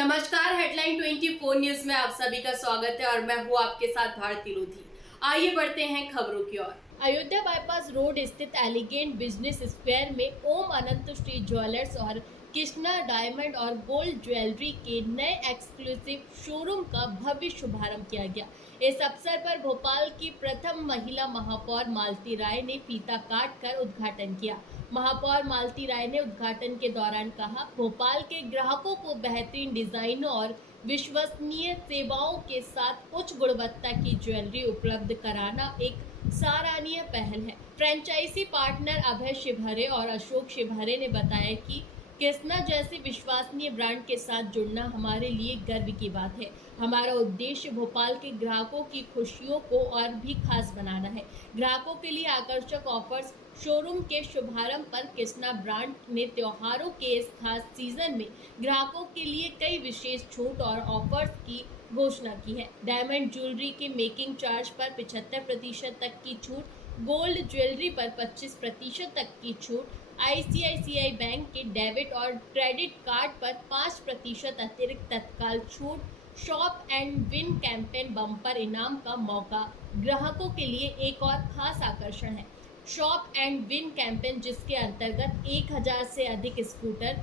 नमस्कार, headline 24 news में आप सभी का स्वागत है और मैं हूँ आपके साथ भारती लोधी। आइए बढ़ते हैं खबरों की ओर। अयोध्या बाईपास रोड स्थित एलिगेंट बिजनेस स्क्वायर में ओम अनंत श्री ज्वेलर्स और कृष्णा डायमंड और गोल्ड ज्वेलरी के नए एक्सक्लूसिव शोरूम का भव्य शुभारंभ किया गया। इस अवसर पर भोपाल की प्रथम महिला महापौर मालती राय ने फीता काट कर उद्घाटन किया। महापौर मालती राय ने उद्घाटन के दौरान कहा, भोपाल के ग्राहकों को बेहतरीन डिजाइनों और विश्वसनीय सेवाओं के साथ उच्च गुणवत्ता की ज्वेलरी उपलब्ध कराना एक सराहनीय पहल है। फ्रेंचाइजी पार्टनर अभय शिवहरे और अशोक शिवहरे ने बताया कि कृष्णा जैसे विश्वसनीय ब्रांड के साथ जुड़ना हमारे लिए गर्व की बात है। हमारा उद्देश्य भोपाल के ग्राहकों की खुशियों को और भी खास बनाना है। ग्राहकों के लिए आकर्षक ऑफर्स। शोरूम के शुभारंभ पर कृष्णा ब्रांड ने त्योहारों के इस खास सीजन में ग्राहकों के लिए कई विशेष छूट और ऑफर्स की घोषणा की है। डायमंड ज्वेलरी के मेकिंग चार्ज पर 75% तक की छूट, गोल्ड ज्वेलरी पर 25% तक की छूट, ICICI बैंक के डेबिट और क्रेडिट कार्ड पर 5% अतिरिक्त तत्काल छूट, shop and win campaign bumper इनाम का मौका। ग्राहकों के लिए एक और खास आकर्षण है शॉप एंड विन कैंपेन, जिसके अंतर्गत 1000 से अधिक स्कूटर,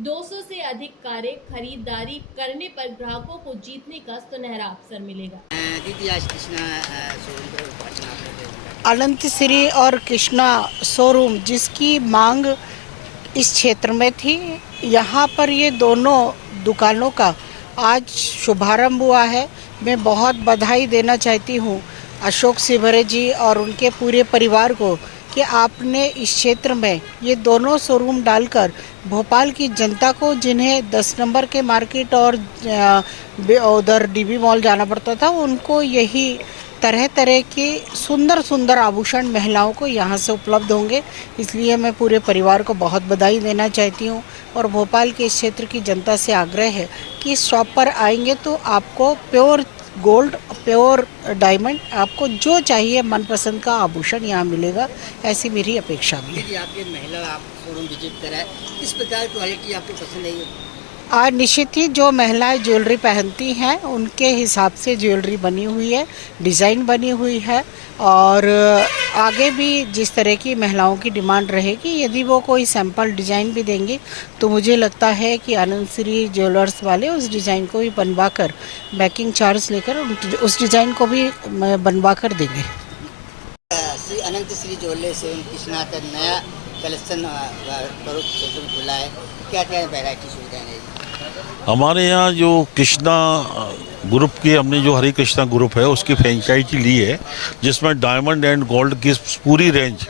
200 से अधिक कारें खरीदारी करने पर ग्राहकों को जीतने का सुनहरा अवसर मिलेगा। दीदी, आज कृष्णा शोरूम पर उद्घाटन आपने अनंत श्री और कृष्णा शोरूम जिसकी मांग इस क्षेत्र में थी, यहाँ पर ये दोनों दुकानों का आज शुभारंभ हुआ है। मैं बहुत बधाई देना चाहती हूँ अशोक शिवहरे जी और उनके पूरे परिवार को कि आपने इस क्षेत्र में ये दोनों शोरूम डालकर भोपाल की जनता को, जिन्हें 10 नंबर के मार्केट और उधर DB मॉल जाना पड़ता था, उनको यही तरह तरह के सुंदर सुंदर आभूषण महिलाओं को यहाँ से उपलब्ध होंगे। इसलिए मैं पूरे परिवार को बहुत बधाई देना चाहती हूँ और भोपाल के इस क्षेत्र की जनता से आग्रह है कि इस शॉप पर आएंगे तो आपको प्योर गोल्ड, प्योर डायमंड, आपको जो चाहिए मनपसंद का आभूषण यहाँ मिलेगा, ऐसी मेरी अपेक्षा भी है। आपके महिला आप शोरूम विजिट करा है, किस प्रकार की क्वालिटी आपको पसंद आई? आज निश्चित ही जो महिलाएं ज्वेलरी पहनती हैं उनके हिसाब से ज्वेलरी बनी हुई है, डिज़ाइन बनी हुई है और आगे भी जिस तरह की महिलाओं की डिमांड रहेगी, यदि वो कोई सैंपल डिज़ाइन भी देंगे तो मुझे लगता है कि आनंद श्री ज्वेलर्स वाले उस डिज़ाइन को भी बनवा कर मेकिंग चार्ज लेकर उस डिज़ाइन को भी बनवा कर देंगे। श्री अनंत श्री ज्वेलर्स एवं कृष्णा का नया कलेक्शन खुला है, क्या क्या वैरायटी सुविधाएं हैं? हमारे यहाँ जो कृष्णा ग्रुप की, हमने जो हरि कृष्णा ग्रुप है उसकी फ्रेंचाइजी ली है, जिसमें डायमंड एंड गोल्ड की पूरी रेंज,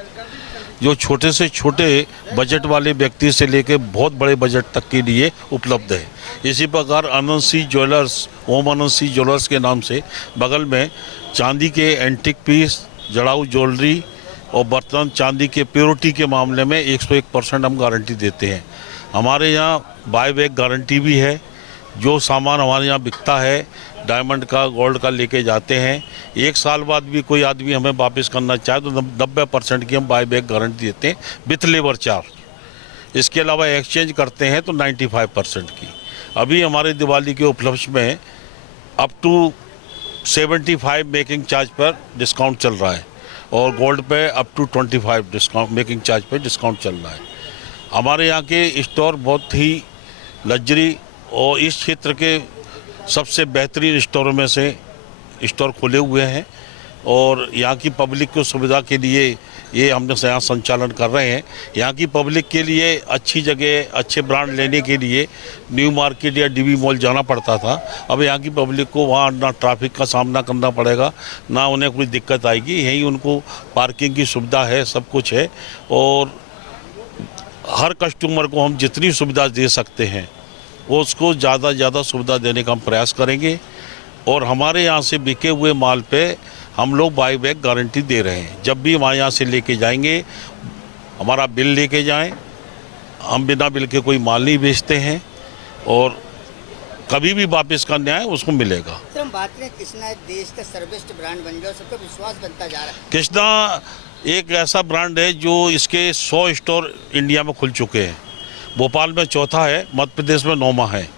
जो छोटे से छोटे बजट वाले व्यक्ति से लेकर बहुत बड़े बजट तक के लिए उपलब्ध है। इसी प्रकार अनंत श्री ज्वेलर्स, ओम अनंत श्री ज्वेलर्स के नाम से बगल में चांदी के एंटिक पीस, जड़ाऊ ज्वेलरी और बर्तन, चांदी के प्योरिटी के मामले में 101% हम गारंटी देते हैं। हमारे यहाँ बाय बैक गारंटी भी है। जो सामान हमारे यहाँ बिकता है डायमंड का, गोल्ड का लेके जाते हैं, 1 साल बाद भी कोई आदमी हमें वापस करना चाहे तो 90% की हम बाय बैक गारंटी देते हैं विथ लेबर चार्ज। इसके अलावा एक्सचेंज करते हैं तो 95% की। अभी हमारे दिवाली के उपलक्ष्य में अप टू 75 मेकिंग चार्ज पर डिस्काउंट चल रहा है और गोल्ड पे up to 25 discount making charge पे डिस्काउंट चल रहा है। हमारे यहाँ के स्टोर बहुत ही लग्जरी और इस क्षेत्र के सबसे बेहतरीन स्टोरों में से स्टोर खुले हुए हैं और यहाँ की पब्लिक को सुविधा के लिए ये हमने यहाँ संचालन कर रहे हैं। यहाँ की पब्लिक के लिए अच्छी जगह, अच्छे ब्रांड लेने के लिए न्यू मार्केट या DB मॉल जाना पड़ता था। अब यहाँ की पब्लिक को वहाँ ना ट्रैफिक का सामना करना पड़ेगा, ना उन्हें कोई दिक्कत आएगी। यहीं उनको पार्किंग की सुविधा है, सब कुछ है और हर कस्टमर को हम जितनी सुविधा दे सकते हैं वो उसको ज़्यादा ज़्यादा सुविधा देने का हम प्रयास करेंगे। और हमारे यहाँ से बिके हुए माल पे हम लोग बाय बैक गारंटी दे रहे हैं। जब भी हमारे यहाँ से लेके जाएंगे, हमारा बिल लेके जाएं। हम बिना बिल के कोई माल नहीं बेचते हैं और कभी भी वापस करने आए उसको मिलेगा। सर, हम बात करें, कृष्णा देश का सर्वश्रेष्ठ ब्रांड बन गया और सबका विश्वास बनता जा रहा है। कृष्णा एक ऐसा ब्रांड है जो इसके 100 स्टोर इंडिया में खुल चुके हैं। भोपाल में 4था है, मध्य प्रदेश में 9वां है।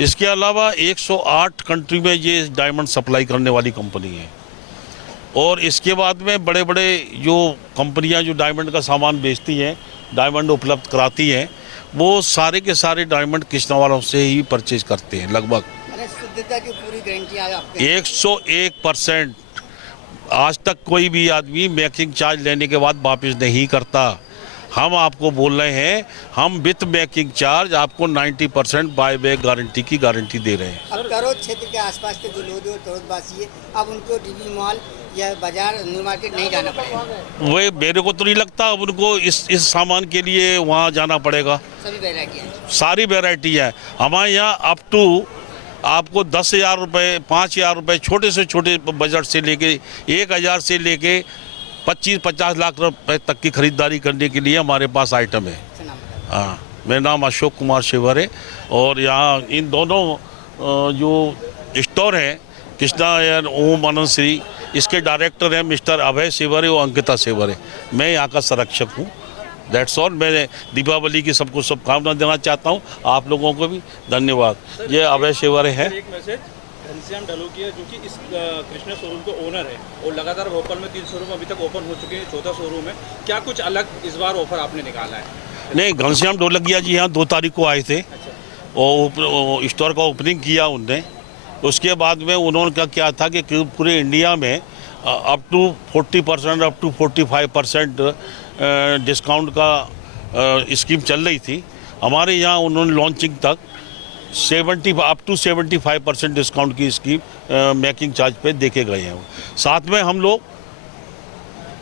इसके अलावा 108 कंट्री में ये डायमंड सप्लाई करने वाली कंपनी है। और इसके बाद में बड़े बड़े जो कंपनियां जो डायमंड का सामान बेचती हैं, डायमंड उपलब्ध कराती हैं, वो सारे के सारे डायमंड कृष्णा वालों से ही परचेज करते हैं लगभग। शुद्धता की पूरी गारंटी आपके 101%। आज तक कोई भी आदमी मेकिंग चार्ज लेने के बाद वापस नहीं करता। हम आपको बोल रहे हैं, हम विथ मेकिंग चार्ज आपको 90% बाय बैक गारंटी की गारंटी दे रहे हैं। अब करोड़ क्षेत्र के आसपास के जो लोग करोड़वासी है, अब उनको डीबी मॉल या बाजार न्यू मार्केट नहीं जाना पड़ेगा। वो मेरे को तो नहीं लगता अब उनको इस सामान के लिए वहाँ जाना पड़ेगा। सभी वैरायटी है, सारी वैरायटी है हमारे यहाँ। अप टू आपको 10,000 रुपये, 5,000 रुपये, छोटे से छोटे बजट से लेके 1,000 से लेके 25-50 लाख रुपए तक की खरीदारी करने के लिए हमारे पास आइटम है। हाँ, मेरा नाम अशोक कुमार शेवर है और यहाँ इन दोनों जो स्टोर हैं, कृष्णा एयर ओम आनंद श्री, इसके डायरेक्टर हैं मिस्टर अभय शेवर और अंकिता शेवर है। मैं यहाँ का संरक्षक हूँ। That's all. मैं दीपावली की सबको शुभकामना देना चाहता हूँ, आप लोगों को भी धन्यवाद। ये अभय शेवर है। एक मैसेज घनश्याम ढलोकिया जो कि इस कृष्णा शोरूम के ओनर है और लगातार भोपाल में 3 शोरूम अभी तक ओपन हो चुके हैं, 14 शोरूम है, क्या कुछ अलग इस बार ऑफर आपने निकाला है? नहीं, घनश्याम ढोलकिया जी यहाँ 2 तारीख को आए थे और स्टोर का ओपनिंग किया उनने। उसके बाद में उन्होंने क्या था कि पूरे इंडिया में up to 40%, up to 45% discount का स्कीम चल रही थी। हमारे यहाँ उन्होंने लॉन्चिंग तक 75% डिस्काउंट की स्कीम मेकिंग चार्ज पे देके गए हैं। साथ में हम लोग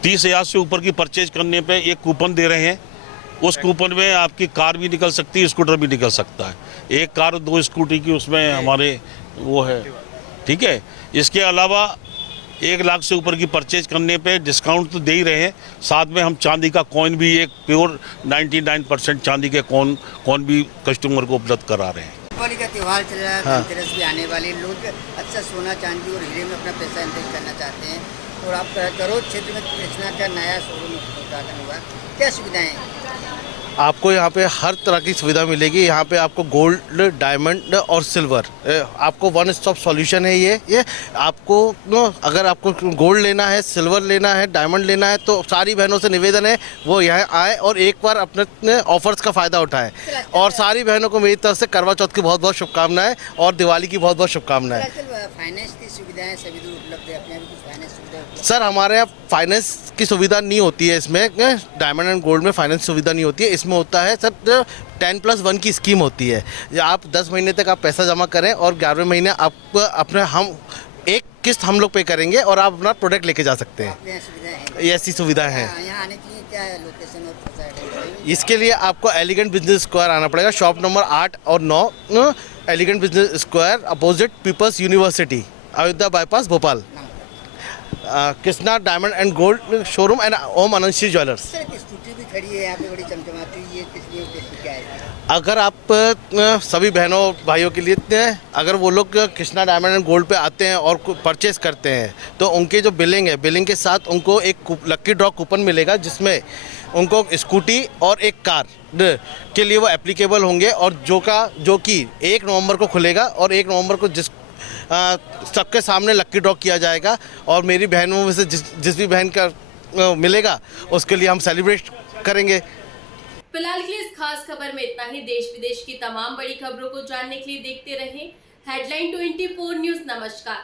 30,000 से ऊपर की परचेज करने पे एक कूपन दे रहे हैं। उस कूपन में आपकी कार भी निकल सकती है, स्कूटर भी निकल सकता है। 1 कार 2 स्कूटी की उसमें हमारे वो है, ठीक है। इसके अलावा 1 लाख से ऊपर की परचेज करने पे डिस्काउंट तो दे ही रहे हैं। साथ में हम चांदी का कॉइन भी, एक प्योर 99% चांदी के कॉइन भी कस्टमर को उपलब्ध करा रहे हैं। दीपावली का त्यौहार चल रहा है, धनतेरस भी आने वाले, लोग अच्छा सोना चांदी और हीरे में अपना पैसा इन्वेस्ट करना चाहते हैं और आप करोड़ क्षेत्र में कृष्णा का नया शोरूम उद्घाटन हुआ, क्या सुविधाएं हैं? आपको यहाँ पे हर तरह की सुविधा मिलेगी। यहाँ पे आपको गोल्ड, डायमंड और सिल्वर, आपको वन स्टॉप सॉल्यूशन है ये आपको। अगर आपको गोल्ड लेना है, सिल्वर लेना है, डायमंड लेना है, तो सारी बहनों से निवेदन है वो यहाँ आए और एक बार अपने ऑफर्स का फ़ायदा उठाएं। और सारी बहनों को मेरी तरफ से करवा चौथ की बहुत बहुत शुभकामनाएं और दिवाली की बहुत बहुत शुभकामनाएं। फाइनेंस की सुविधाएं सभी दूर उपलब्ध है, अपने यहाँ भी कुछ फाइनेंस सुविधा? सर, हमारे यहाँ फाइनेंस की सुविधा नहीं होती है। इसमें डायमंड एंड गोल्ड में फाइनेंस सुविधा नहीं होती है। इसमें होता है सर 10+1 की स्कीम होती है। आप 10 महीने तक आप पैसा जमा करें और 11वें महीने आप अपने हम एक किस्त हम लोग पे करेंगे और आप अपना प्रोडक्ट लेके जा सकते हैं। ये ऐसी सुविधाएं हैं। यहाँ आने के लिए क्या है लोकेशन और फैसिलिटी? इसके लिए आपको एलिगेंट बिजनेस स्क्वायर आना पड़ेगा। शॉप नंबर 8 और 9 elegant business square, opposite people's university, Ayodhya bypass, Bhopal. Krishna diamond and gold showroom and Om Anand Shri jewellers. Scooty भी खड़ी है यहाँ पे, बड़ी चमचमाती हुई है, किसलिए उद्देश्य क्या है? अगर आप सभी बहनों भाइयों के लिए, अगर वो लोग कृष्णा डायमंड एंड गोल्ड पे आते हैं और परचेस करते हैं तो उनके जो बिलिंग है, बिलिंग के साथ उनको एक लक्की ड्रॉ कूपन मिलेगा जिसमें उनको स्कूटी और एक कार के लिए वो एप्लीकेबल होंगे और जो कि 1 नवंबर को खुलेगा और 1 नवंबर को सबके सामने लक्की ड्रॉ किया जाएगा और मेरी बहनों में से जिस भी बहन का मिलेगा उसके लिए हम सेलिब्रेट करेंगे। फिलहाल के लिए इस खास खबर में इतना ही। देश विदेश की तमाम बड़ी खबरों को जानने के लिए देखते रहें हेडलाइन 24 न्यूज। नमस्कार।